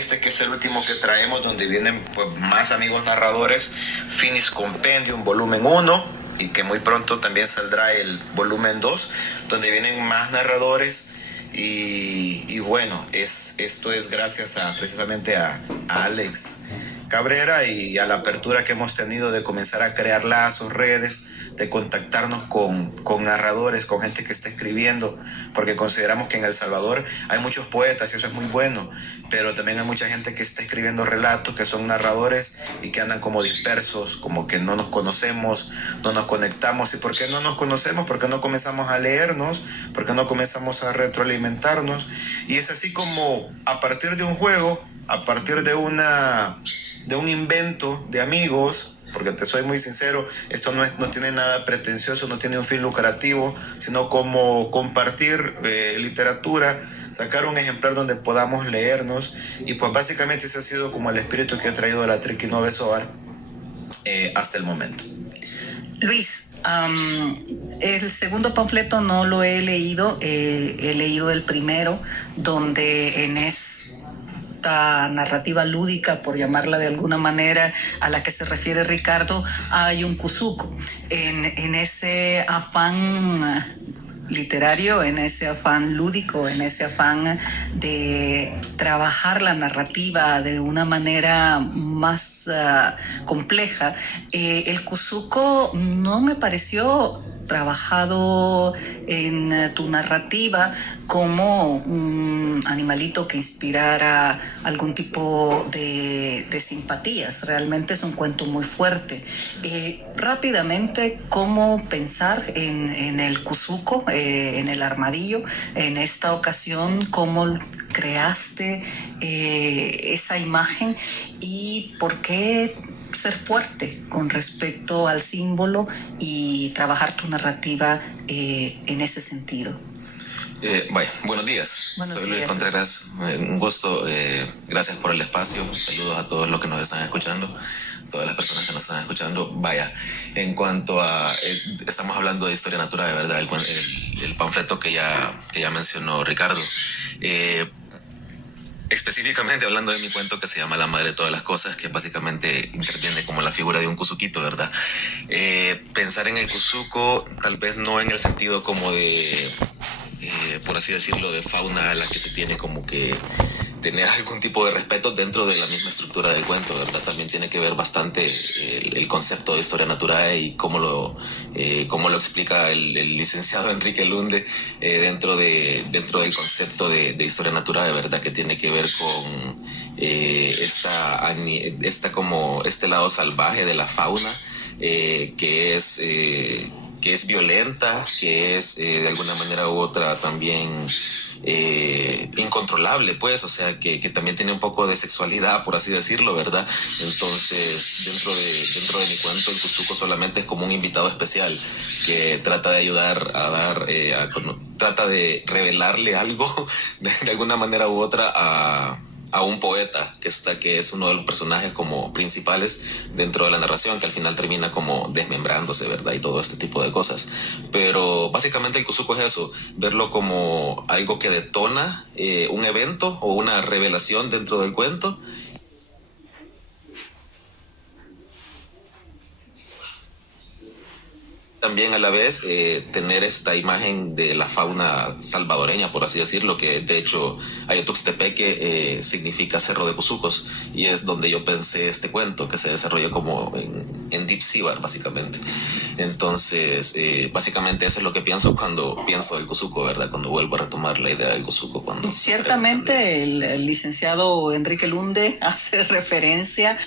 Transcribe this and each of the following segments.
este que es el último que traemos, donde vienen pues, más amigos narradores, Finis Compendium volumen 1, y que muy pronto también saldrá el volumen 2, donde vienen más narradores. Y bueno, esto es gracias precisamente a Alex Cabrera y a la apertura que hemos tenido de comenzar a crear lazos, redes, de contactarnos con narradores, con gente que está escribiendo, porque consideramos que en El Salvador hay muchos poetas y eso es muy bueno, pero también hay mucha gente que está escribiendo relatos, que son narradores y que andan como dispersos, como que no nos conocemos, no nos conectamos. ¿Y por qué no nos conocemos? Porque no comenzamos a leernos, porque no comenzamos a retroalimentarnos. Y es así como a partir de un juego, a partir de un invento de amigos, porque te soy muy sincero, esto no tiene nada pretencioso, no tiene un fin lucrativo, sino como compartir literatura, sacar un ejemplar donde podamos leernos, y pues básicamente ese ha sido como el espíritu que ha traído la Triquinove Soar hasta el momento. Luis, el segundo panfleto no lo he leído, he leído el primero, donde en esta narrativa lúdica, por llamarla de alguna manera, a la que se refiere Ricardo, hay un cuzuco. En ese afán literario, en ese afán lúdico, en ese afán de trabajar la narrativa de una manera más compleja, el cuzuco no me pareció trabajado en tu narrativa como un animalito que inspirara algún tipo de simpatías. Realmente es un cuento muy fuerte. Rápidamente, ¿cómo pensar en el cuzuco, en el armadillo? En esta ocasión, ¿cómo creaste esa imagen y por qué ser fuerte con respecto al símbolo y trabajar tu narrativa en ese sentido? Buenos días. Buenos Soy días. Luis Contreras. Un gusto. Gracias por el espacio. Saludos a todos los que nos están escuchando, todas las personas que nos están escuchando. Vaya, en cuanto a... estamos hablando de historia natural, de verdad, el panfleto que ya mencionó Ricardo. Específicamente hablando de mi cuento que se llama La Madre de Todas las Cosas, que básicamente interviene como la figura de un cuzuquito, ¿verdad? Pensar en el cuzuco, tal vez no en el sentido como de, por así decirlo, de fauna a la que se tiene como que tener algún tipo de respeto dentro de la misma estructura del cuento, ¿verdad? También tiene que ver bastante el concepto de historia natural y cómo lo explica el licenciado Enrique Lunde dentro del concepto de historia natural, de verdad, que tiene que ver con como este lado salvaje de la fauna, que es violenta, que es de alguna manera u otra también incontrolable, pues, o sea, que también tiene un poco de sexualidad, por así decirlo, ¿verdad? Entonces, dentro de mi cuento, el cuzuco solamente es como un invitado especial que trata de ayudar a dar, trata de revelarle algo de alguna manera u otra a un poeta que es uno de los personajes como principales dentro de la narración, que al final termina como desmembrándose, ¿verdad? Y todo este tipo de cosas. Pero básicamente el cuzuco es eso, verlo como algo que detona un evento o una revelación dentro del cuento. También a la vez tener esta imagen de la fauna salvadoreña, por así decirlo, que de hecho Ayatuxtepeque significa Cerro de Cuzucos, y es donde yo pensé este cuento, que se desarrolla como en Deep Sibar, básicamente. Entonces, básicamente eso es lo que pienso cuando pienso del cuzuco, ¿verdad? Cuando vuelvo a retomar la idea del cuzuco. Ciertamente el licenciado Enrique Lunde hace referencia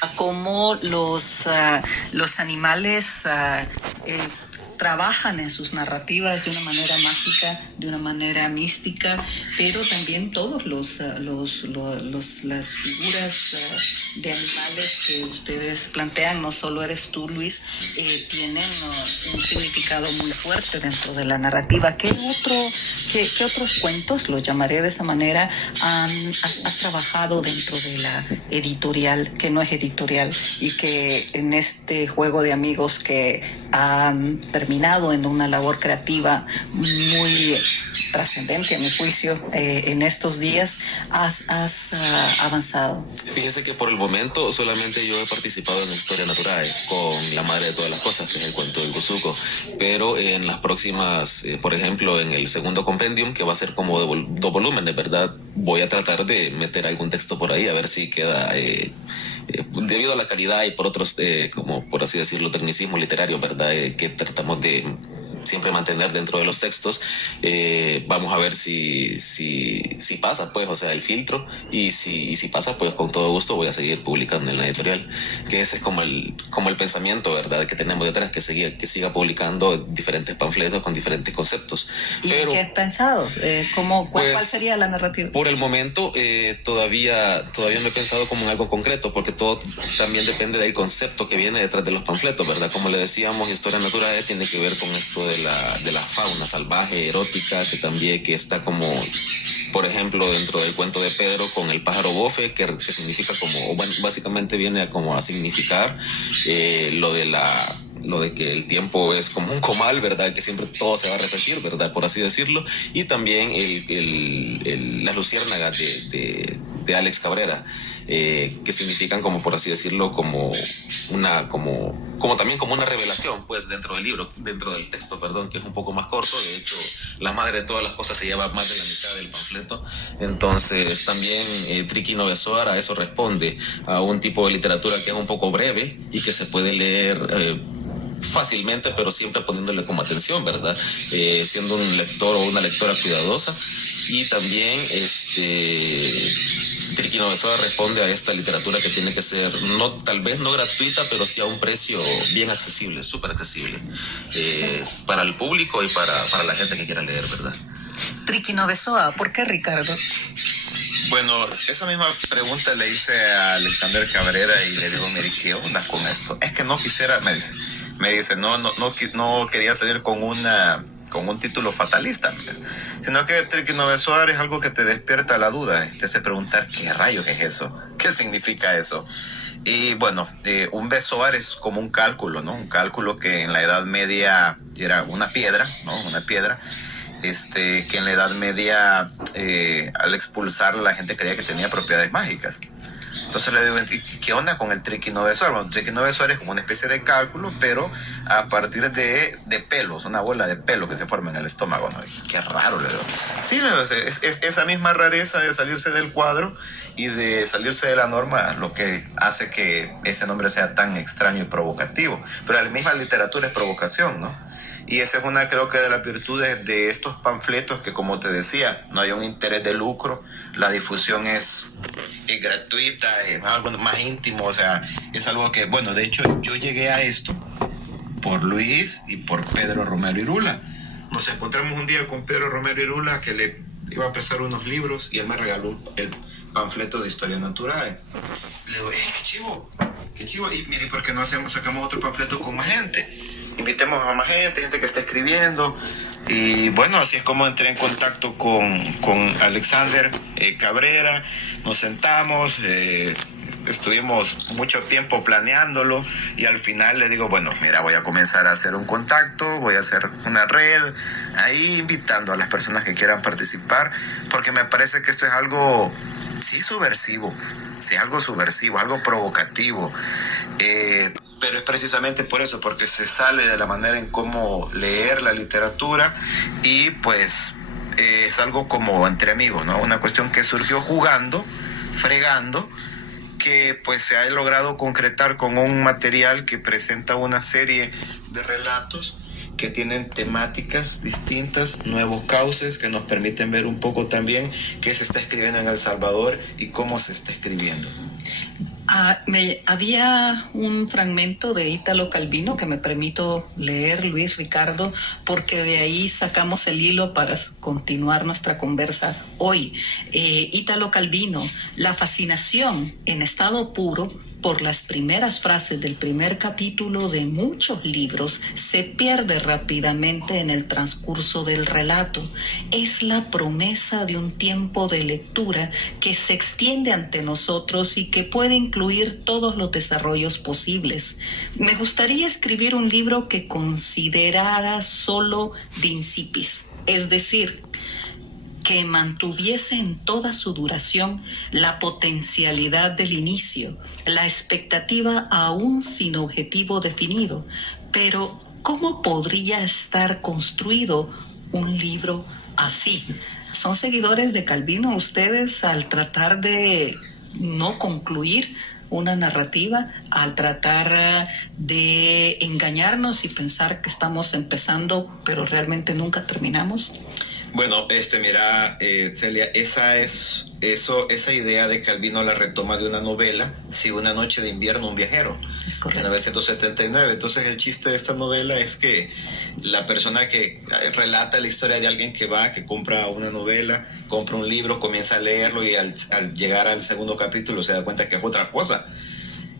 a cómo los animales trabajan en sus narrativas de una manera mágica, de una manera mística, pero también todos las figuras de animales que ustedes plantean, no solo eres tú, Luis, tienen un significado muy fuerte dentro de la narrativa. ¿Qué otros cuentos, lo llamaré de esa manera, has trabajado dentro de la editorial, que no es editorial, y que en este juego de amigos que han terminado en una labor creativa muy trascendente a mi juicio en estos días, has avanzado? Fíjese que por el momento solamente yo he participado en Historia Naturae con La Madre de Todas las Cosas, que es el cuento del Gusuco, pero en las próximas, por ejemplo, en el segundo compendium, que va a ser como dos volúmenes, ¿verdad? Voy a tratar de meter algún texto por ahí, a ver si queda, debido a la calidad y por otros, como por así decirlo, tecnicismo literario, ¿verdad? Que tratamos de siempre mantener dentro de los textos, vamos a ver si pasa, pues, o sea, el filtro, y si pasa, pues con todo gusto voy a seguir publicando en la editorial, que ese es como el pensamiento, ¿verdad?, que tenemos detrás, que siga publicando diferentes panfletos con diferentes conceptos. ¿Y qué has pensado? ¿Cuál sería la narrativa? Por el momento todavía no he pensado como en algo concreto, porque todo también depende del concepto que viene detrás de los panfletos, ¿verdad? Como le decíamos, Historia Natural tiene que ver con esto de la fauna salvaje, erótica, que está como, por ejemplo, dentro del cuento de Pedro con el pájaro bofe, que significa como, bueno, básicamente viene como a significar lo de que el tiempo es como un comal, ¿verdad? Que siempre todo se va a repetir, ¿verdad? Por así decirlo. Y también las luciérnagas de Alex Cabrera, que significan, como por así decirlo, como también como una revelación, pues, dentro del libro, dentro del texto, perdón, que es un poco más corto. De hecho, La Madre de Todas las Cosas se lleva más de la mitad del panfleto. Entonces también Triqui Novesoar a eso responde, a un tipo de literatura que es un poco breve y que se puede leer fácilmente, pero siempre poniéndole como atención, ¿verdad? Siendo un lector o una lectora cuidadosa. Y también Triqui Novesoar responde a esta literatura que tiene que ser, tal vez no gratuita, pero sí a un precio bien accesible, súper accesible, para el público y para la gente que quiera leer, ¿verdad? Triqui Novesoar, ¿por qué, Ricardo? Bueno, esa misma pregunta le hice a Alexander Cabrera y le digo, mire, ¿qué onda con esto? Es que no quisiera, me dice, no quería salir con un título fatalista, sino que Triqui Novesoar es algo que te despierta la duda, te hace preguntar qué rayos es eso, qué significa eso. Y bueno, un besoar es como un cálculo, ¿no? Un cálculo que en la Edad Media era una piedra, ¿no? Una piedra, que en la Edad Media, al expulsarla, la gente creía que tenía propiedades mágicas. Entonces le digo, ¿qué onda con el Triqui Novesoar? Bueno, el Triqui Novesoar es como una especie de cálculo, pero a partir de pelos, una bola de pelo que se forma en el estómago, ¿no? Y qué raro, le digo. Sí, le digo, es esa misma rareza de salirse del cuadro y de salirse de la norma lo que hace que ese nombre sea tan extraño y provocativo. Pero la misma literatura es provocación, ¿no? Y esa es una, creo que, de las virtudes de estos panfletos, que, como te decía, no hay un interés de lucro, la difusión es gratuita, es algo más íntimo, o sea, es algo que, bueno, de hecho, yo llegué a esto por Luis y por Pedro Romero Irula. Nos encontramos un día con Pedro Romero Irula, que le iba a prestar unos libros, y él me regaló el panfleto de Historia Naturae. Le digo, qué chivo, y mire, ¿por qué no sacamos otro panfleto con más gente? Invitemos a más gente que está escribiendo. Y bueno, así es como entré en contacto con Alexander Cabrera. Nos sentamos, estuvimos mucho tiempo planeándolo, y al final le digo, bueno, mira, voy a comenzar a hacer un contacto, voy a hacer una red ahí invitando a las personas que quieran participar, porque me parece que esto es algo, sí, subversivo, algo provocativo, pero es precisamente por eso, porque se sale de la manera en cómo leer la literatura, y pues es algo como entre amigos, ¿no? Una cuestión que surgió jugando, fregando, que pues se ha logrado concretar con un material que presenta una serie de relatos que tienen temáticas distintas, nuevos cauces que nos permiten ver un poco también qué se está escribiendo en El Salvador y cómo se está escribiendo. Había un fragmento de Ítalo Calvino que me permito leer, Luis, Ricardo, porque de ahí sacamos el hilo para continuar nuestra conversa hoy. Ítalo Calvino, la fascinación en estado puro por las primeras frases del primer capítulo de muchos libros se pierde rápidamente en el transcurso del relato. Es la promesa de un tiempo de lectura que se extiende ante nosotros y que puede incluir todos los desarrollos posibles. Me gustaría escribir un libro que considerara solo de incipis, es decir, que mantuviese en toda su duración la potencialidad del inicio, la expectativa aún sin objetivo definido. Pero, ¿cómo podría estar construido un libro así? ¿Son seguidores de Calvino ustedes al tratar de no concluir una narrativa, al tratar de engañarnos y pensar que estamos empezando, pero realmente nunca terminamos? Bueno, mira, Celia, esa idea de Calvino la retoma de una novela, sí, Una noche de invierno, un viajero, es correcto, de 1979. Entonces el chiste de esta novela es que la persona que relata la historia de alguien que compra una novela, compra un libro, comienza a leerlo y al llegar al segundo capítulo se da cuenta que es otra cosa.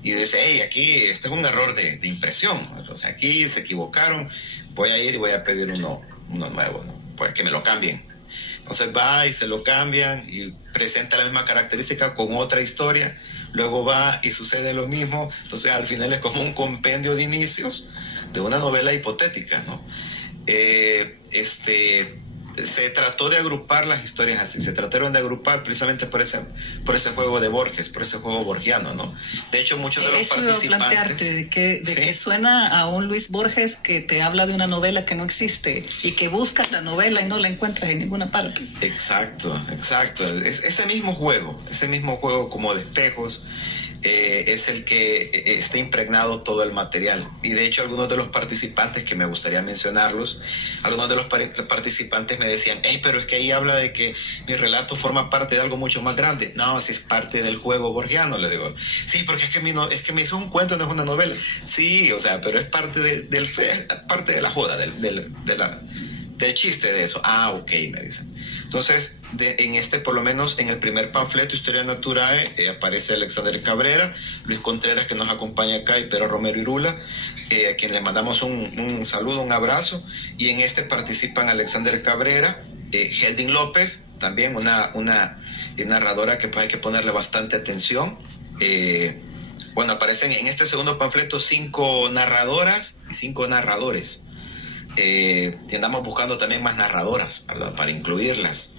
Y dice, hey, aquí este es un error de impresión, o sea, aquí se equivocaron, voy a ir y voy a pedir uno nuevo, ¿no? Pues que me lo cambien. Entonces va y se lo cambian y presenta la misma característica con otra historia, luego va y sucede lo mismo. Entonces al final es como un compendio de inicios de una novela hipotética, ¿no? Se trató de agrupar las historias así, se trataron de agrupar precisamente por ese juego de Borges, por ese juego borgiano, ¿no? De hecho, muchos de los participantes... plantearte de que suena a un Luis Borges que te habla de una novela que no existe y que buscas la novela y no la encuentras en ninguna parte. Exacto. Ese mismo juego como de espejos, es el que está impregnado todo el material. Y de hecho algunos de los participantes, que me gustaría mencionarlos, algunos de los participantes me decían, hey, pero es que ahí habla de que mi relato forma parte de algo mucho más grande. No, si es parte del juego borgiano, le digo. Sí, porque es que me hizo un cuento, no es una novela. Sí, o sea, pero es parte parte de la joda, del chiste de eso. Ah, ok, me dicen. Entonces, por lo menos en el primer panfleto, Historia Naturae, aparece Alexander Cabrera, Luis Contreras, que nos acompaña acá, y Pedro Romero Irula, a quien le mandamos un saludo, un abrazo. Y en este participan Alexander Cabrera, Heldin López, también una narradora que pues hay que ponerle bastante atención. Bueno, aparecen en este segundo panfleto 5 narradoras y 5 narradores. Y andamos buscando también más narradoras, ¿verdad?, para incluirlas.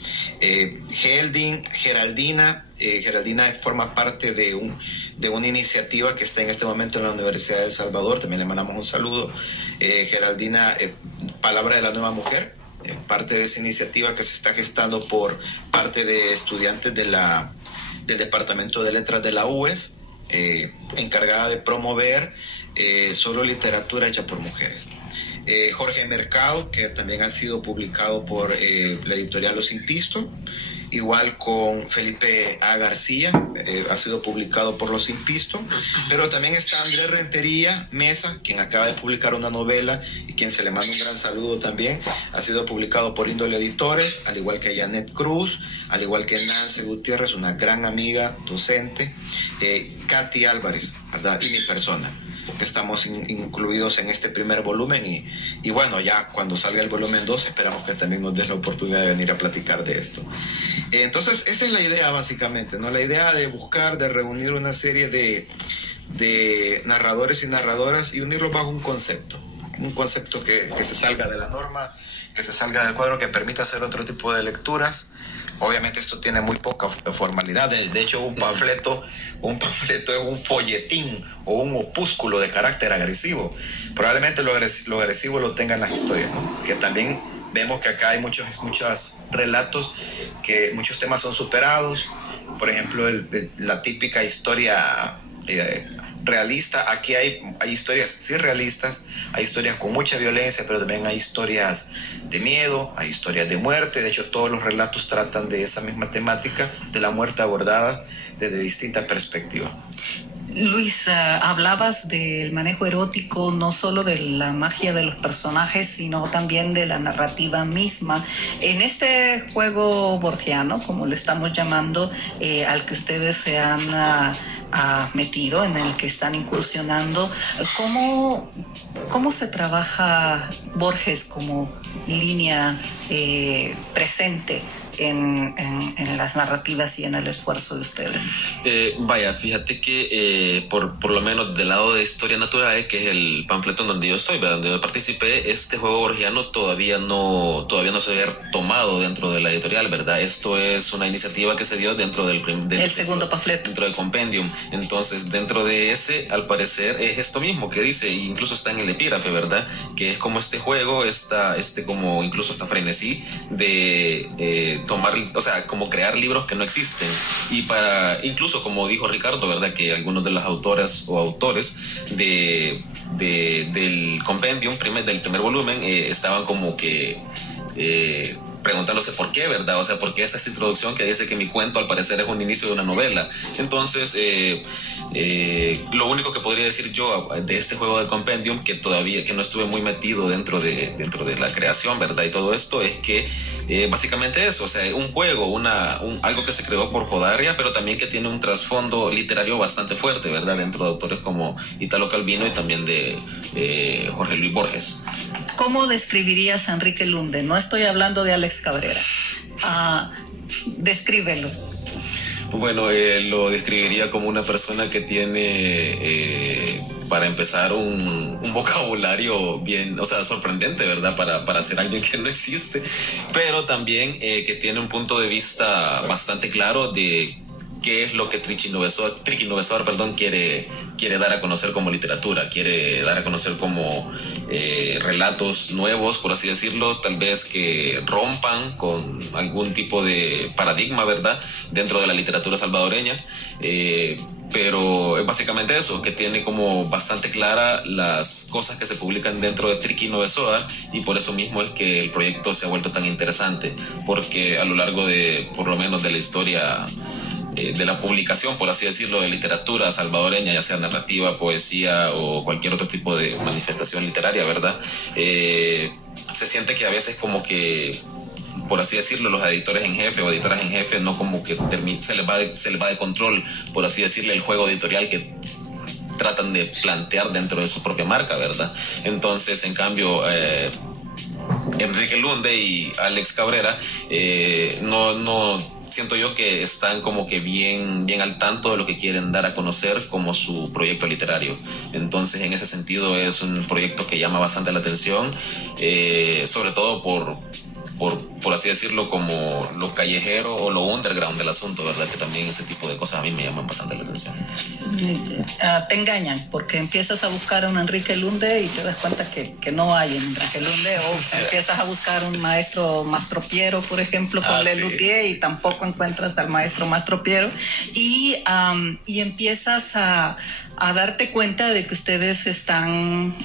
Geraldina forma parte de una iniciativa que está en este momento en la Universidad de El Salvador, también le mandamos un saludo. Geraldina, Palabra de la Nueva Mujer, parte de esa iniciativa que se está gestando por parte de estudiantes del Departamento de Letras de la UES, encargada de promover solo literatura hecha por mujeres. Jorge Mercado, que también ha sido publicado por la editorial Los Impisto, igual con Felipe A. García, ha sido publicado por Los Impisto, pero también está Andrés Rentería Mesa, quien acaba de publicar una novela y quien se le manda un gran saludo también, ha sido publicado por Índole Editores, al igual que Janet Cruz, al igual que Nancy Gutiérrez, una gran amiga, docente, Katy Álvarez, ¿verdad?, y mi persona, que estamos incluidos en este primer volumen y bueno, ya cuando salga el volumen 2 esperamos que también nos des la oportunidad de venir a platicar de esto. Entonces esa es la idea básicamente, ¿no? La idea de buscar, de reunir una serie de narradores y narradoras y unirlos bajo un concepto que se salga de la norma, que se salga del cuadro, que permita hacer otro tipo de lecturas. Obviamente esto tiene muy poca formalidad. De hecho, un panfleto es un folletín o un opúsculo de carácter agresivo. Probablemente lo agresivo lo tengan las historias, ¿no? Que también vemos que acá hay muchos relatos, que muchos temas son superados. Por ejemplo, la típica historia realista. Aquí hay historias sí realistas, hay historias con mucha violencia, pero también hay historias de miedo, hay historias de muerte. De hecho, todos los relatos tratan de esa misma temática, de la muerte abordada desde distintas perspectivas. Luis, hablabas del manejo erótico, no solo de la magia de los personajes, sino también de la narrativa misma. En este juego borgiano, como lo estamos llamando, al que ustedes se han metido, en el que están incursionando, ¿cómo se trabaja Borges como línea presente en las narrativas y en el esfuerzo de ustedes? Vaya, fíjate que por lo menos del lado de Historia Naturae, que es el panfleto en donde yo estoy, ¿verdad? Donde yo participé, este juego borgiano todavía no se había tomado dentro de la editorial, ¿verdad? Esto es una iniciativa que se dio dentro del segundo panfleto, dentro del compendium. Entonces, dentro de ese, al parecer, es esto mismo que dice, incluso está en el epígrafe, ¿verdad? Que es como este juego, como incluso esta frenesí de tomar, o sea, como crear libros que no existen, y para, incluso como dijo Ricardo, ¿verdad? Que algunos de las autoras o autores del compendium, del primer volumen, estaban como que preguntándose por qué, ¿verdad? O sea, ¿por qué esta introducción que dice que mi cuento al parecer es un inicio de una novela? Entonces, lo único que podría decir yo de este juego de compendium, que no estuve muy metido dentro de la creación, ¿verdad? Y todo esto, es que básicamente eso, o sea, un juego, algo que se creó por Jodarria, pero también que tiene un trasfondo literario bastante fuerte, ¿verdad? Dentro de autores como Italo Calvino y también de Jorge Luis Borges. ¿Cómo describirías a Enrique Lunde? No estoy hablando de Alex Cabrera. Descríbelo. Bueno, lo describiría como una persona que tiene, para empezar, un vocabulario bien, o sea, sorprendente, ¿verdad? Para ser alguien que no existe, pero también que tiene un punto de vista bastante claro de qué es lo que Triqui Novesor, quiere dar a conocer como literatura, quiere dar a conocer como relatos nuevos, por así decirlo, tal vez que rompan con algún tipo de paradigma, ¿verdad?, dentro de la literatura salvadoreña, pero es básicamente eso, que tiene como bastante clara las cosas que se publican dentro de Triqui Novesor, y por eso mismo es que el proyecto se ha vuelto tan interesante, porque a lo largo de, por lo menos de la historia de la publicación, por así decirlo, de literatura salvadoreña, ya sea narrativa, poesía o cualquier otro tipo de manifestación literaria, ¿verdad? Se siente que a veces como que, por así decirlo, los editores en jefe o editoras en jefe no como que se les va de control, por así decirle, el juego editorial que tratan de plantear dentro de su propia marca, ¿verdad? Entonces, en cambio, Enrique Lunde y Alex Cabrera no siento yo que están como que bien al tanto de lo que quieren dar a conocer como su proyecto literario. Entonces, en ese sentido, es un proyecto que llama bastante la atención, sobre todo por así decirlo, como lo callejero o lo underground del asunto, ¿verdad? Que también ese tipo de cosas a mí me llaman bastante la atención. Te engañan, porque empiezas a buscar a un Enrique Lunde y te das cuenta que no hay un Enrique Lunde, o empiezas a buscar un maestro Mastropiero, por ejemplo, con Lelutier, y tampoco encuentras al maestro Mastropiero, y empiezas a darte cuenta de que ustedes están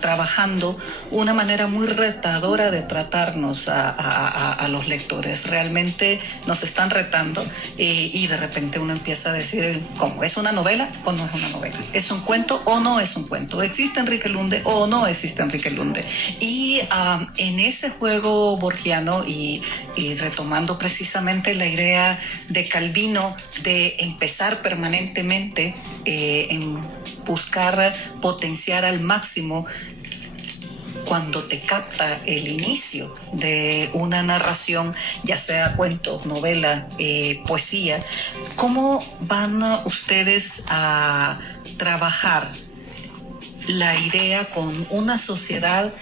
trabajando una manera muy retadora de tratarnos a los lectores. Realmente nos están retando, y de repente uno empieza a decir, ¿cómo? ¿Es una novela o no es una novela? ¿Es un cuento o no es un cuento? ¿Existe Enrique Lunde o no existe Enrique Lunde? Y en ese juego borgiano, y retomando precisamente la idea de Calvino de empezar permanentemente en buscar potenciar al máximo cuando te capta el inicio de una narración, ya sea cuento, novela, poesía, ¿cómo van ustedes a trabajar la idea con una sociedad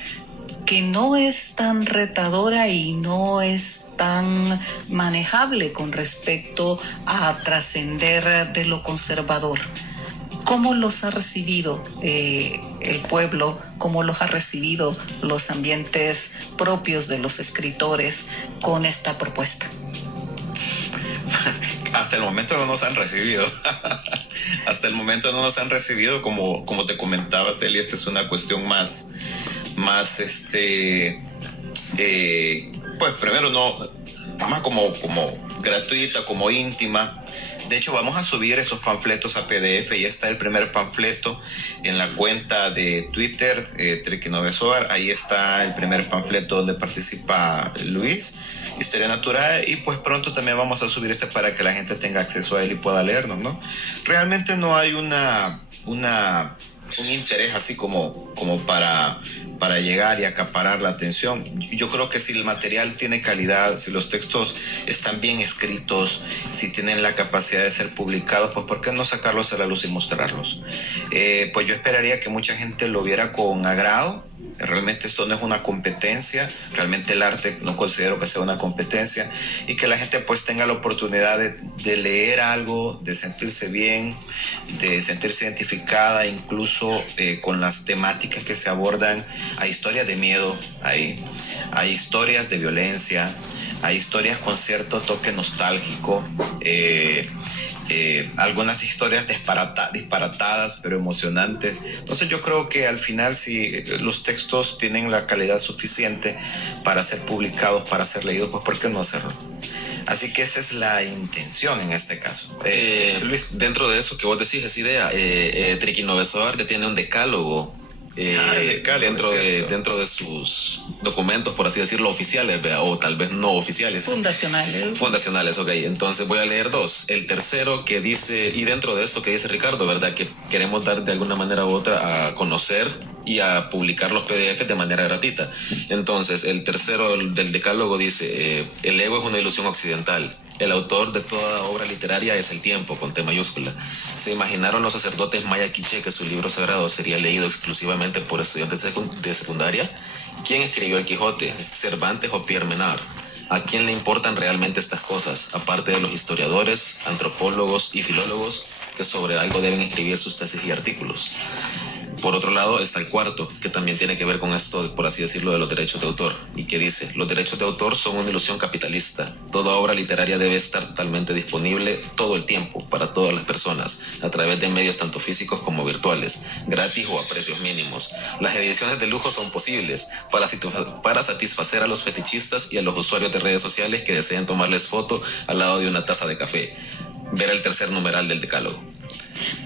que no es tan retadora y no es tan manejable con respecto a trascender de lo conservador? ¿Cómo los ha recibido el pueblo? ¿Cómo los ha recibido los ambientes propios de los escritores con esta propuesta? Hasta el momento no nos han recibido. Hasta el momento no nos han recibido, como te comentaba, Celia, esta es una cuestión más pues primero no, más como gratuita, como íntima. De hecho, vamos a subir esos panfletos a PDF. Ya está el primer panfleto en la cuenta de Twitter, Triquinovesoar. Ahí está el primer panfleto donde participa Luis, Historia Natural. Y pues pronto también vamos a subir para que la gente tenga acceso a él y pueda leernos, ¿no? Realmente no hay un interés así como para llegar y acaparar la atención. Yo creo que si el material tiene calidad, si los textos están bien escritos, si tienen la capacidad de ser publicados, pues ¿por qué no sacarlos a la luz y mostrarlos? Pues yo esperaría que mucha gente lo viera con agrado. Realmente esto no es una competencia, realmente el arte no considero que sea una competencia, y que la gente pues tenga la oportunidad de leer algo, de sentirse bien, de sentirse identificada, incluso con las temáticas que se abordan. Hay historias de miedo, hay historias de violencia, hay historias con cierto toque nostálgico, algunas historias disparatadas pero emocionantes. Entonces yo creo que al final, si los textos tienen la calidad suficiente para ser publicados, para ser leídos, pues ¿por qué no hacerlo? Así que esa es la intención en este caso. Luis, dentro de eso que vos decís, esa idea, Triquinovesoar tiene un decálogo. Dentro de sus documentos, por así decirlo, oficiales, o tal vez no oficiales. Fundacionales, ok. Entonces voy a leer dos. El tercero que dice, y dentro de eso que dice Ricardo, ¿verdad? Que queremos dar de alguna manera u otra a conocer y a publicar los PDF de manera gratuita. Entonces, el tercero del decálogo dice, el ego es una ilusión occidental. El autor de toda obra literaria es el tiempo, con T mayúscula. ¿Se imaginaron los sacerdotes maya quiché que su libro sagrado sería leído exclusivamente por estudiantes de secundaria? ¿Quién escribió el Quijote? ¿Cervantes o Pierre Menard? ¿A quién le importan realmente estas cosas, aparte de los historiadores, antropólogos y filólogos que sobre algo deben escribir sus tesis y artículos? Por otro lado está el cuarto, que también tiene que ver con esto, por así decirlo, de los derechos de autor, y que dice, los derechos de autor son una ilusión capitalista. Toda obra literaria debe estar totalmente disponible todo el tiempo, para todas las personas, a través de medios tanto físicos como virtuales, gratis o a precios mínimos. Las ediciones de lujo son posibles para satisfacer a los fetichistas y a los usuarios de redes sociales que deseen tomarles foto al lado de una taza de café. Ver el tercer numeral del decálogo.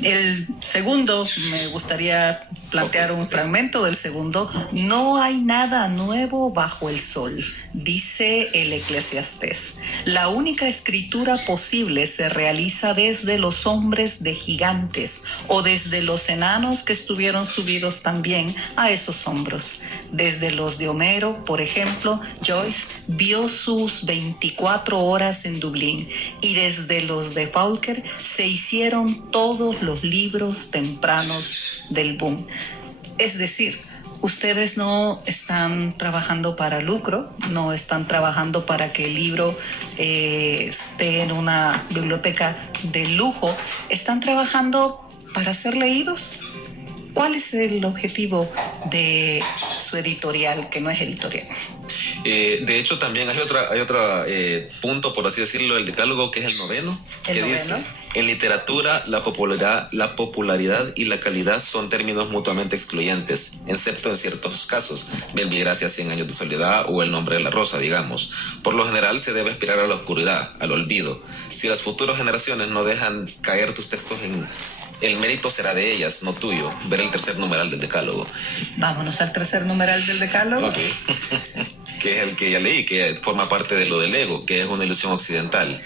El segundo, me gustaría plantear un fragmento del segundo. No hay nada nuevo bajo el sol, dice el Eclesiastés. La única escritura posible se realiza desde los hombres de gigantes o desde los enanos que estuvieron subidos también a esos hombros. Desde los de Homero, por ejemplo, Joyce vio sus 24 horas en Dublín, y desde los de Faulkner se hicieron todos los libros tempranos del boom. Es decir, ustedes no están trabajando para lucro, no están trabajando para que el libro esté en una biblioteca de lujo, están trabajando para ser leídos. ¿Cuál es el objetivo de su editorial, que no es editorial? De hecho, también hay otro punto, por así decirlo, del decálogo, que es el noveno, que dice, en literatura la popularidad y la calidad son términos mutuamente excluyentes, excepto en ciertos casos, Belvigracia, 100 años de soledad o El nombre de la rosa, digamos. Por lo general se debe aspirar a la oscuridad, al olvido. Si las futuras generaciones no dejan caer tus textos el mérito será de ellas, no tuyo. Ver el tercer numeral del decálogo. Vámonos al tercer numeral del decálogo. Okay. Que es el que ya leí, que forma parte de lo del ego, que es una ilusión occidental.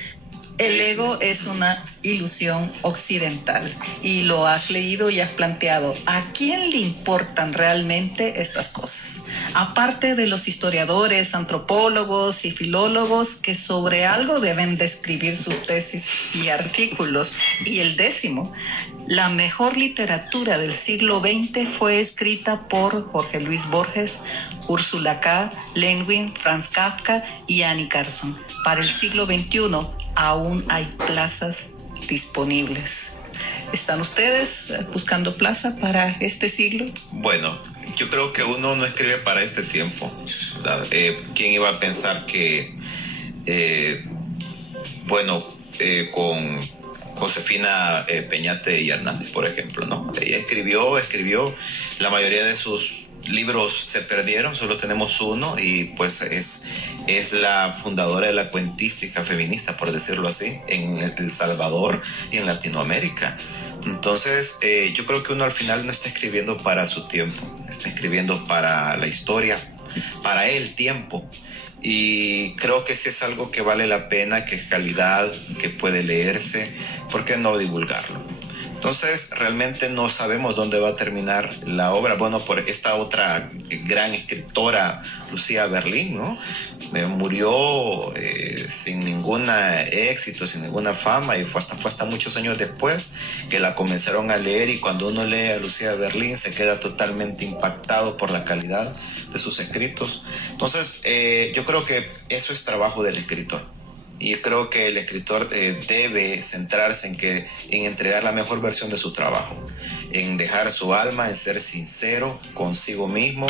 El ego es una ilusión occidental, y lo has leído y has planteado. ¿A quién le importan realmente estas cosas? Aparte de los historiadores, antropólogos y filólogos que sobre algo deben de escribir sus tesis y artículos. Y el décimo, la mejor literatura del siglo XX fue escrita por Jorge Luis Borges, Ursula K. Le Guin, Franz Kafka y Annie Carson. Para el siglo XXI aún hay plazas disponibles. ¿Están ustedes buscando plaza para este siglo? Bueno, yo creo que uno no escribe para este tiempo. ¿Quién iba a pensar que, con Josefina Peñate y Hernández, por ejemplo, ¿no? Ella escribió la mayoría de sus libros se perdieron, solo tenemos uno, y pues es la fundadora de la cuentística feminista, por decirlo así, en El Salvador y en Latinoamérica. Entonces, yo creo que uno al final no está escribiendo para su tiempo, está escribiendo para la historia, para el tiempo. Y creo que si es algo que vale la pena, que es calidad, que puede leerse, ¿por qué no divulgarlo? Entonces, realmente no sabemos dónde va a terminar la obra. Bueno, por esta otra gran escritora, Lucía Berlín, ¿no? Murió sin ningún éxito, sin ninguna fama, y fue hasta muchos años después que la comenzaron a leer, y cuando uno lee a Lucía Berlín se queda totalmente impactado por la calidad de sus escritos. Entonces, yo creo que eso es trabajo del escritor. Y creo que el escritor debe centrarse en entregar la mejor versión de su trabajo, en dejar su alma, en ser sincero consigo mismo,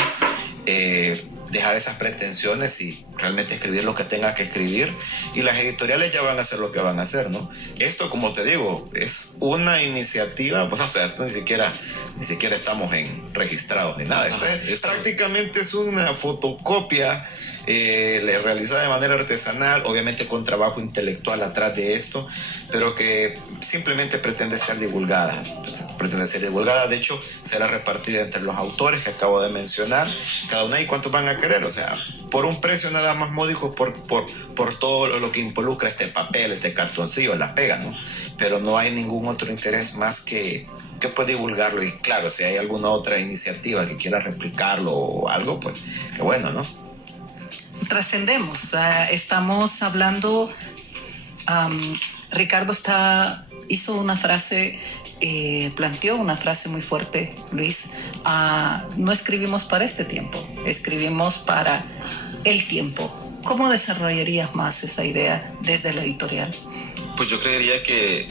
dejar esas pretensiones y realmente escribir lo que tenga que escribir, y las editoriales ya van a hacer lo que van a hacer, ¿no? Esto, como te digo, es una iniciativa, bueno, o sea, esto ni siquiera estamos registrados ni nada. Prácticamente es una fotocopia realizada de manera artesanal, obviamente con trabajo intelectual atrás de esto, pero que simplemente pretende ser divulgada. De hecho, será repartida entre los autores que acabo de mencionar, cada una, y cuántos van a querer, o sea, por un precio nada más módico, por todo lo que involucra este papel, este cartoncillo, la pega, ¿no? Pero no hay ningún otro interés más que puede divulgarlo. Y claro, si hay alguna otra iniciativa que quiera replicarlo o algo, pues qué bueno, ¿no? Trascendemos, estamos hablando, Ricardo hizo una frase, planteó una frase muy fuerte, Luis. No escribimos para este tiempo, escribimos para el tiempo. ¿Cómo desarrollarías más esa idea desde la editorial? Pues yo creería que,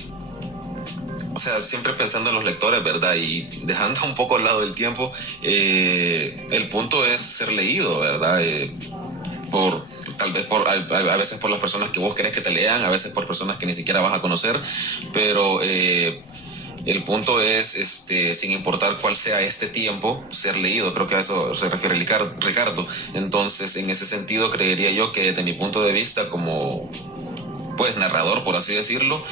o sea, siempre pensando en los lectores, ¿verdad? Y dejando un poco al lado del tiempo, el punto es ser leído, ¿verdad? Tal vez a veces por las personas que vos querés que te lean, a veces por personas que ni siquiera vas a conocer, pero el punto es, sin importar cuál sea este tiempo, ser leído. Creo que a eso se refiere Ricardo. Entonces, en ese sentido, creería yo que desde mi punto de vista como, pues, narrador, por así decirlo,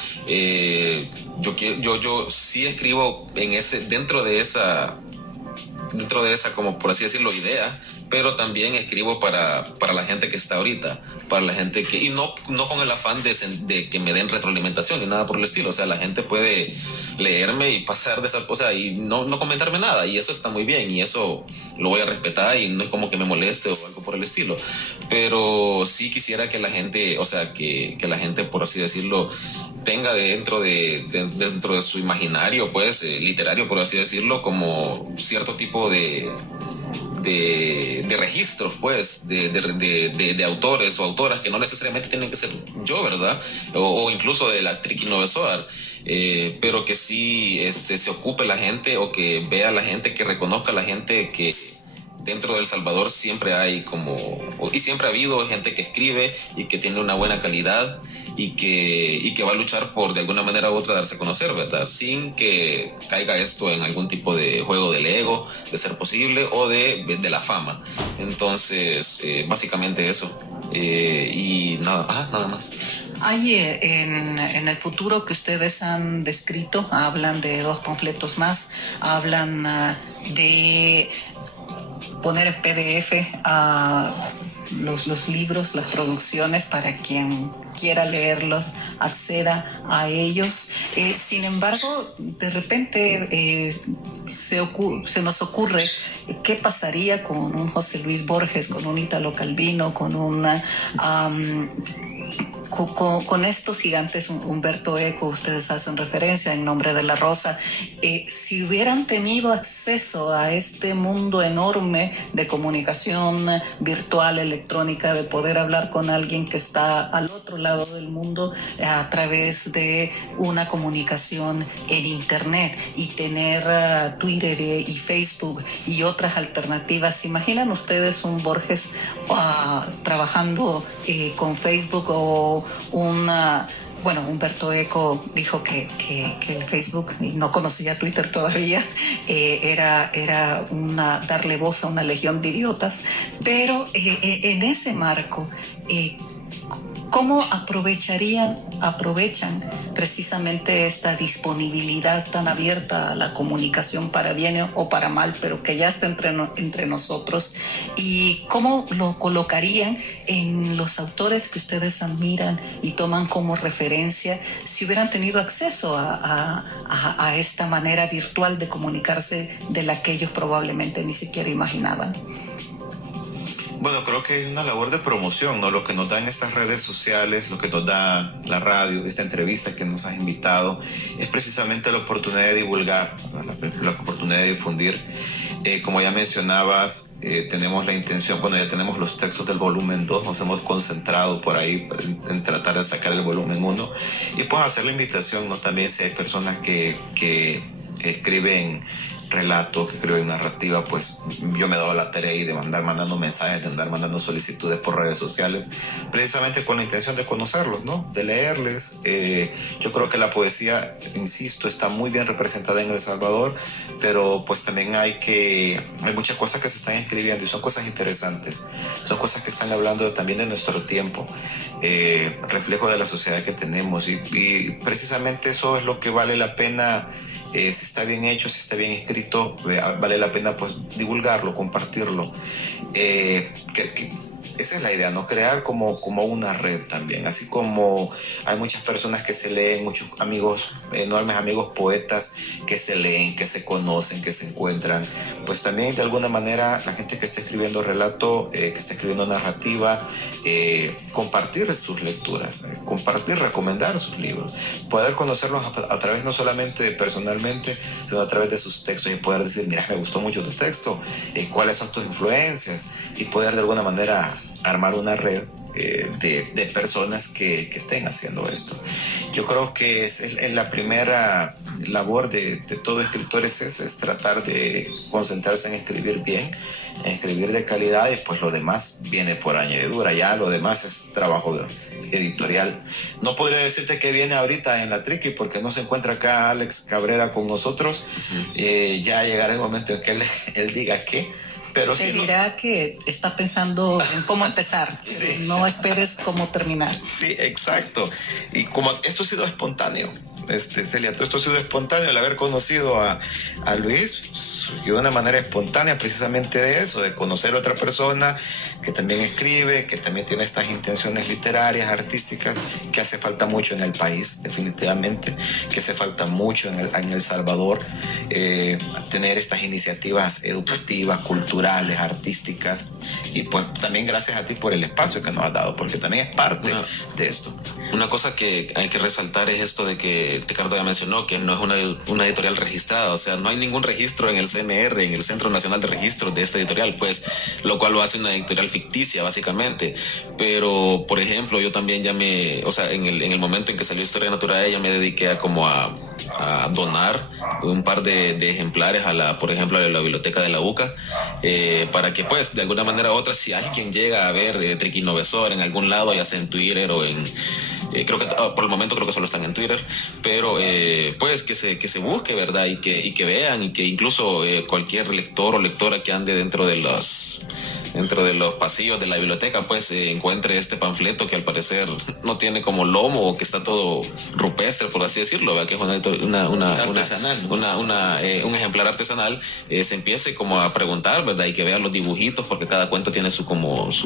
yo sí escribo dentro de esa, como por así decirlo, idea, pero también escribo para la gente que está ahorita, para la gente y no con el afán de que me den retroalimentación ni nada por el estilo. O sea, la gente puede leerme y pasar de esas cosas y no comentarme nada, y eso está muy bien, y eso lo voy a respetar, y no es como que me moleste o algo por el estilo, pero sí quisiera que la gente, o sea, que la gente, por así decirlo, tenga dentro de su imaginario, pues, literario, por así decirlo, como cierto tipo de registros, pues, de autores o autoras que no necesariamente tienen que ser yo, ¿verdad? O incluso de la actriz Nove Soar, pero que sí se ocupe la gente, o que vea la gente, que reconozca la gente que dentro de El Salvador siempre hay y siempre ha habido gente que escribe y que tiene una buena calidad, y que va a luchar por de alguna manera u otra darse a conocer, ¿verdad? Sin que caiga esto en algún tipo de juego del ego, de ser posible, o de la fama. Entonces, básicamente eso. Y nada más. Hay en el futuro que ustedes han descrito, hablan de 2 panfletos más, hablan de poner en PDF los libros, las producciones, para quien quiera leerlos, acceda a ellos. Sin embargo, de repente se nos ocurre qué pasaría con un José Luis Borges, con un Italo Calvino, con estos gigantes, Humberto Eco, ustedes hacen referencia, En nombre de la rosa. Si hubieran tenido acceso a este mundo enorme de comunicación virtual, electrónica, de poder hablar con alguien que está al otro lado del mundo a través de una comunicación en Internet, y tener Twitter y Facebook y otras alternativas, ¿se imaginan ustedes un Borges trabajando con Facebook, o bueno, Humberto Eco dijo que el Facebook, y no conocía Twitter todavía, era darle voz a una legión de idiotas, pero en ese marco, ¿cómo aprovechan precisamente esta disponibilidad tan abierta a la comunicación para bien o para mal, pero que ya está entre nosotros? ¿Y cómo lo colocarían en los autores que ustedes admiran y toman como referencia si hubieran tenido acceso a esta manera virtual de comunicarse de la que ellos probablemente ni siquiera imaginaban? Bueno, creo que es una labor de promoción, ¿no? Lo que nos dan estas redes sociales, lo que nos da la radio, esta entrevista que nos has invitado, es precisamente la oportunidad de divulgar, la oportunidad de difundir. Como ya mencionabas, tenemos la intención, bueno, ya tenemos los textos del volumen 2, nos hemos concentrado por ahí en tratar de sacar el volumen 1 y pues hacer la invitación, ¿no? También si hay personas que escriben relato, que creo en narrativa, pues yo me he dado la tarea de andar mandando mensajes, de andar mandando solicitudes por redes sociales, precisamente con la intención de conocerlos, ¿no? De leerles. Yo creo que la poesía, insisto, está muy bien representada en El Salvador, pero pues también hay muchas cosas que se están escribiendo y son cosas interesantes, son cosas que están hablando también de nuestro tiempo, reflejo de la sociedad que tenemos y precisamente eso es lo que vale la pena. Si está bien hecho, si está bien escrito, vale la pena pues divulgarlo, compartirlo. Esa es la idea, ¿no? Crear como una red también, así como hay muchas personas que se leen, muchos amigos, enormes amigos poetas que se leen, que se conocen, que se encuentran, pues también de alguna manera la gente que está escribiendo relato, que está escribiendo narrativa, compartir sus lecturas, compartir, recomendar sus libros, poder conocerlos a través no solamente personalmente, sino a través de sus textos y poder decir, mira, me gustó mucho tu texto, cuáles son tus influencias y poder de alguna manera armar una red de personas que estén haciendo esto. Yo creo que es la primera labor de todo escritor es tratar de concentrarse en escribir bien, en escribir de calidad y pues lo demás viene por añadidura, ya lo demás es trabajo editorial. No podría decirte que viene ahorita en la Triqui porque no se encuentra acá Alex Cabrera con nosotros. Ya llegará el momento en que él diga qué. Pero te sí dirá que está pensando en cómo empezar, sí. No esperes cómo terminar. Sí, exacto. Y como esto ha sido espontáneo, Celia, todo esto ha sido espontáneo, el haber conocido a Luis surgió de una manera espontánea precisamente de eso, de conocer a otra persona que también escribe, que también tiene estas intenciones literarias, artísticas, que hace falta mucho en el país, definitivamente, que hace falta mucho en El Salvador, tener estas iniciativas educativas, culturales, artísticas, y pues también gracias a ti por el espacio que nos has dado, porque también es parte de esto. Una cosa que hay que resaltar es esto de que Ricardo ya mencionó, que no es una editorial registrada, o sea, no hay ningún registro en el CNR, en el Centro Nacional de Registros de esta editorial, pues, lo cual lo hace una editorial ficticia, básicamente. Pero, por ejemplo, yo también en el momento en que salió Historia Natural, ya me dediqué a donar un par de ejemplares por ejemplo, a la biblioteca de la UCA, para que, pues, de alguna manera u otra, si alguien llega a ver Triquinovesor en algún lado, ya sea en Twitter o creo que por el momento creo que solo están en Twitter, pero pues que se busque, ¿verdad? Y que vean, y que incluso cualquier lector o lectora que ande dentro de los pasillos de la biblioteca, pues encuentre este panfleto que al parecer no tiene como lomo, o que está todo rupestre, por así decirlo, ¿verdad? Que es un ejemplar artesanal, se empiece como a preguntar, ¿verdad? Y que vea los dibujitos, porque cada cuento tiene su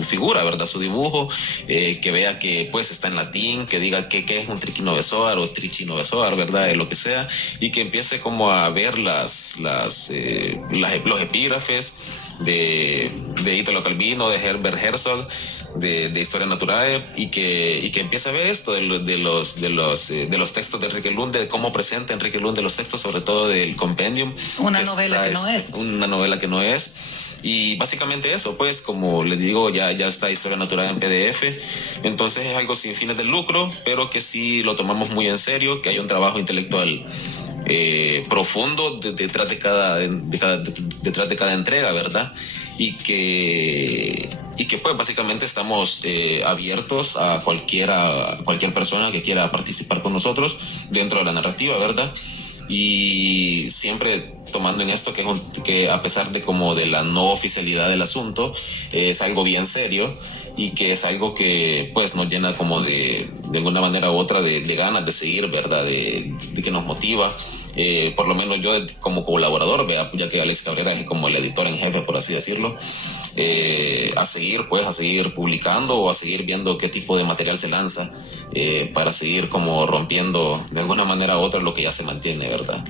figura, ¿verdad? Su dibujo, que vea que pues está en latín, que diga qué es un triquinovesor o trichinovesoar, ¿verdad? Lo que sea, y que empiece como a ver los epígrafes de Italo Calvino, de Herbert Herzog, de Historia Natural, y que empiece a ver esto de los textos de Enrique Lund, de cómo presenta Enrique Lund de los textos, sobre todo del compendium. Una novela que no es. Una novela que no es. Y básicamente eso, pues, como les digo, ya está Historia Natural en PDF, entonces es algo sin fines de lucro, pero que sí lo tomamos muy en serio, que hay un trabajo intelectual profundo detrás de cada entrega, ¿verdad? Y que y que pues básicamente estamos abiertos a cualquier persona que quiera participar con nosotros dentro de la narrativa, ¿verdad? Y siempre tomando en esto que a pesar de como de la no oficialidad del asunto, es algo bien serio y que es algo que pues nos llena como de alguna manera u otra de ganas de seguir, ¿verdad? De que nos motiva. Por lo menos yo como colaborador, ¿verdad? Ya que Alex Cabrera es como el editor en jefe, por así decirlo, a seguir publicando o a seguir viendo qué tipo de material se lanza, para seguir como rompiendo de alguna manera u otra lo que ya se mantiene, ¿verdad?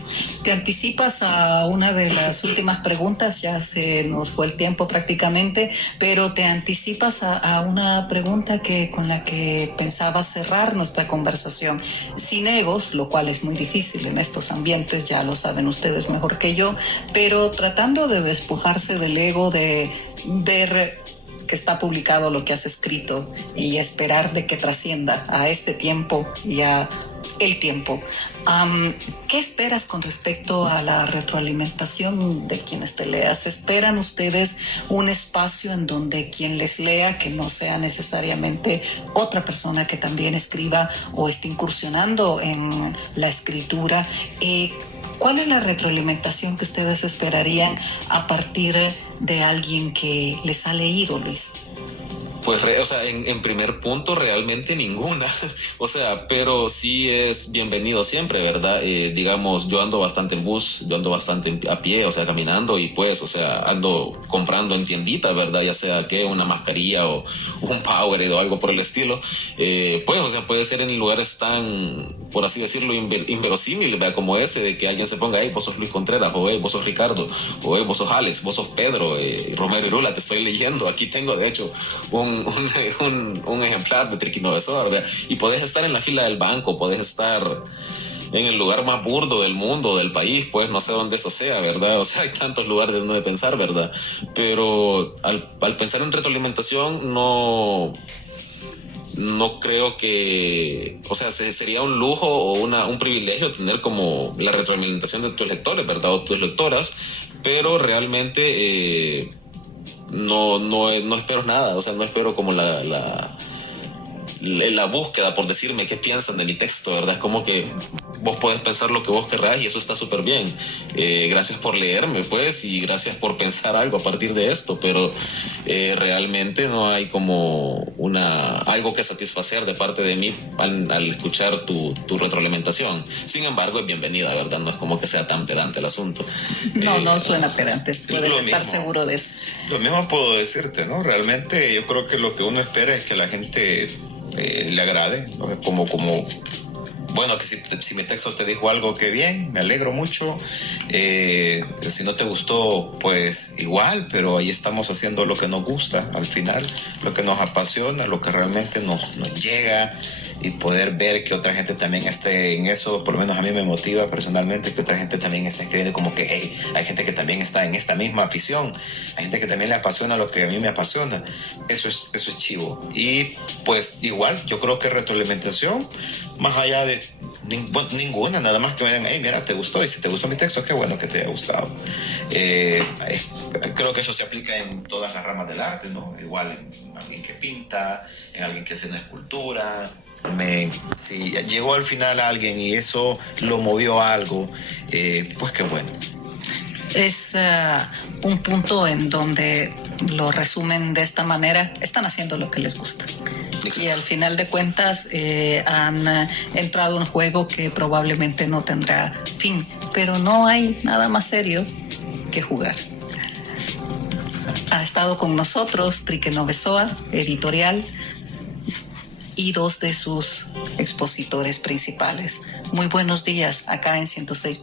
Te anticipas a una de las últimas preguntas, ya se nos fue el tiempo prácticamente, pero te anticipas a una pregunta con la que pensaba cerrar nuestra conversación. Sin egos, lo cual es muy difícil en estos ambientes, ya lo saben ustedes mejor que yo, pero tratando de despojarse del ego, de ver que está publicado lo que has escrito y esperar de que trascienda a este tiempo y a el tiempo. ¿Qué esperas con respecto a la retroalimentación de quienes te leas? ¿Esperan ustedes un espacio en donde quien les lea, que no sea necesariamente otra persona que también escriba o esté incursionando en la escritura, ¿cuál es la retroalimentación que ustedes esperarían a partir de alguien que les ha leído, Luis? Pues, en primer punto, realmente ninguna. O sea, pero sí es bienvenido siempre, ¿verdad? Digamos, yo ando bastante en bus, yo ando bastante a pie, o sea, caminando, y pues, o sea, ando comprando en tienditas, ¿verdad? Ya sea que una mascarilla o un Powerade o algo por el estilo. Pues, o sea, puede ser en lugares tan, por así decirlo, inverosímil, ¿verdad? Como ese, de que alguien se ponga, hey, vos sos Luis Contreras, o hey, vos sos Ricardo, o hey, vos sos Alex, vos sos Pedro, Romero Irula, te estoy leyendo. Aquí tengo, de hecho, un ejemplar de Triquinovesor, ¿verdad? Y podés estar en la fila del banco, podés estar en el lugar más burdo del mundo, del país, pues no sé dónde eso sea, ¿verdad? O sea, hay tantos lugares donde pensar, ¿verdad? Pero al pensar en retroalimentación, no creo que, o sea, sería un lujo o un privilegio tener como la retroalimentación de tus lectores, ¿verdad? O tus lectoras, pero realmente no espero nada, o sea, no espero como la búsqueda por decirme qué piensan de mi texto, ¿verdad? Es como que vos podés pensar lo que vos querrás y eso está súper bien. Gracias por leerme, pues, y gracias por pensar algo a partir de esto, pero realmente no hay como algo que satisfacer de parte de mí al escuchar tu retroalimentación. Sin embargo, es bienvenida, ¿verdad? No es como que sea tan pedante el asunto. No suena pedante, puedes estar seguro de eso. Lo mismo puedo decirte, ¿no? Realmente yo creo que lo que uno espera es que la gente le agrade, ¿no? Como bueno, que si mi texto te dijo algo, que bien, me alegro mucho. Si no te gustó, pues igual, pero ahí estamos haciendo lo que nos gusta al final, lo que nos apasiona, lo que realmente nos llega, y poder ver que otra gente también esté en eso, por lo menos a mí me motiva personalmente que otra gente también esté escribiendo como que hey, hay gente que también está en esta misma afición, hay gente que también le apasiona lo que a mí me apasiona. Eso es chivo. Y pues igual, yo creo que retroalimentación, más allá de ninguna, nada más que me digan, hey, mira, te gustó, y si te gustó mi texto, qué bueno que te haya gustado. Creo que eso se aplica en todas las ramas del arte, ¿no? Igual en alguien que pinta, en alguien que hace una escultura. Si llegó al final alguien y eso lo movió a algo, pues qué bueno. Es un punto en donde lo resumen de esta manera: están haciendo lo que les gusta. Exacto. Y al final de cuentas han entrado en un juego que probablemente no tendrá fin, pero no hay nada más serio que jugar. Ha estado con nosotros Triquinovesor, editorial, y dos de sus expositores principales. Muy buenos días acá en 106.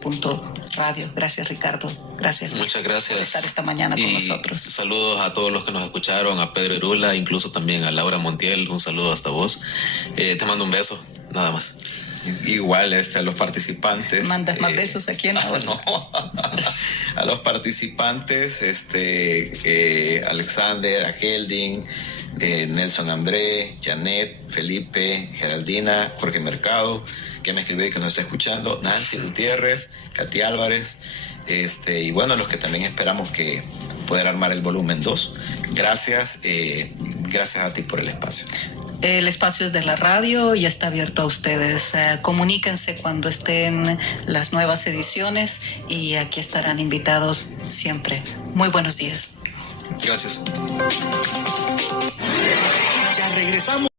Radio. Gracias, Ricardo. Gracias. Muchas gracias por estar esta mañana con nosotros. Saludos a todos los que nos escucharon, a Pedro Irula, incluso también a Laura Montiel. Un saludo hasta vos. Te mando un beso, nada más. Igual a los participantes. ¿Mandas más besos a quién ahora? No. A los participantes, Alexander, a Helding, Nelson André, Janet, Felipe, Geraldina, Jorge Mercado, que me escribió y que nos está escuchando, Nancy Gutiérrez, Katy Álvarez, y bueno, los que también esperamos que poder armar el volumen 2. Gracias, gracias a ti por el espacio. El espacio es de la radio y está abierto a ustedes. Comuníquense cuando estén las nuevas ediciones y aquí estarán invitados siempre. Muy buenos días. Gracias. Ya regresamos.